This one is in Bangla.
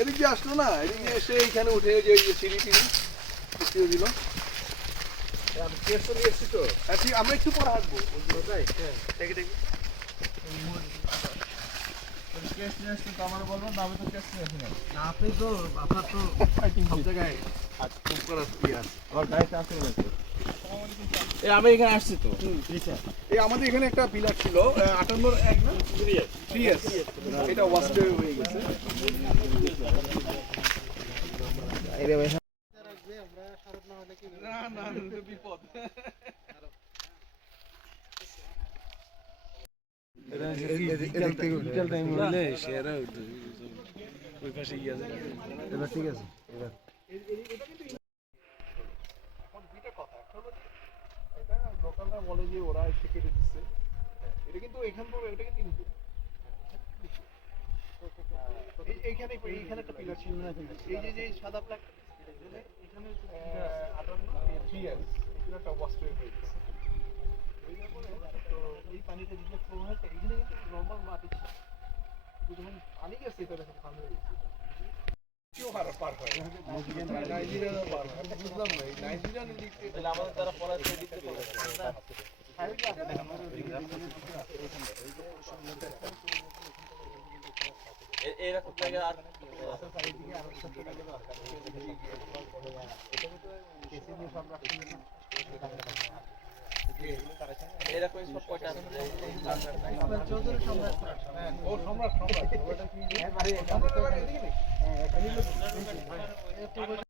এদিকে আসলো না, এদিকে এসে এইখানে উঠে যে সিঁড়ি টিড়ি দিল। আমরা একটু পরে হাঁটবো, তাই দেখি দেখি আমার বলবেন না, আমি তো কেস নিয়ে আসি না। আপনি তো আপনার তো সব জায়গায় আমি এখানে আসছি তো। এই আমাদের এখানে একটা পিলার ছিল 58 এক না 3 ইয়ার্স, এটা ওয়াস্টে হয়ে গেছে। না না বিপদ। ঠিক আছে। লোকালরা বলে যে ওরা এসে কেটে দিচ্ছে, এটা কিন্তু এখান থেকে এটা কিন্তু এইখানে একটা পিলার ছিল না, এই যে সাদা প্লাক এখানে 3 ইয়ার্স পিলারটা ওয়াশ হয়ে গেছে। তো এই পানিটা যেটা ফ্লো হয় এখানে কিন্তু নরমাল মাটি ছিল, যখন পানি গেছে এটা দেখো পানি হয়ে গেছে। নাইজেরিয়ানও পার হয়, বুঝলাম না এই নাইজেরিয়ান আমাদের যারা পড়াচ্ছে এরকম জায়গা আর এরকম সব কয়টা আছে চৌধুরী সম্রাট, ও সম্রাট সম্রাট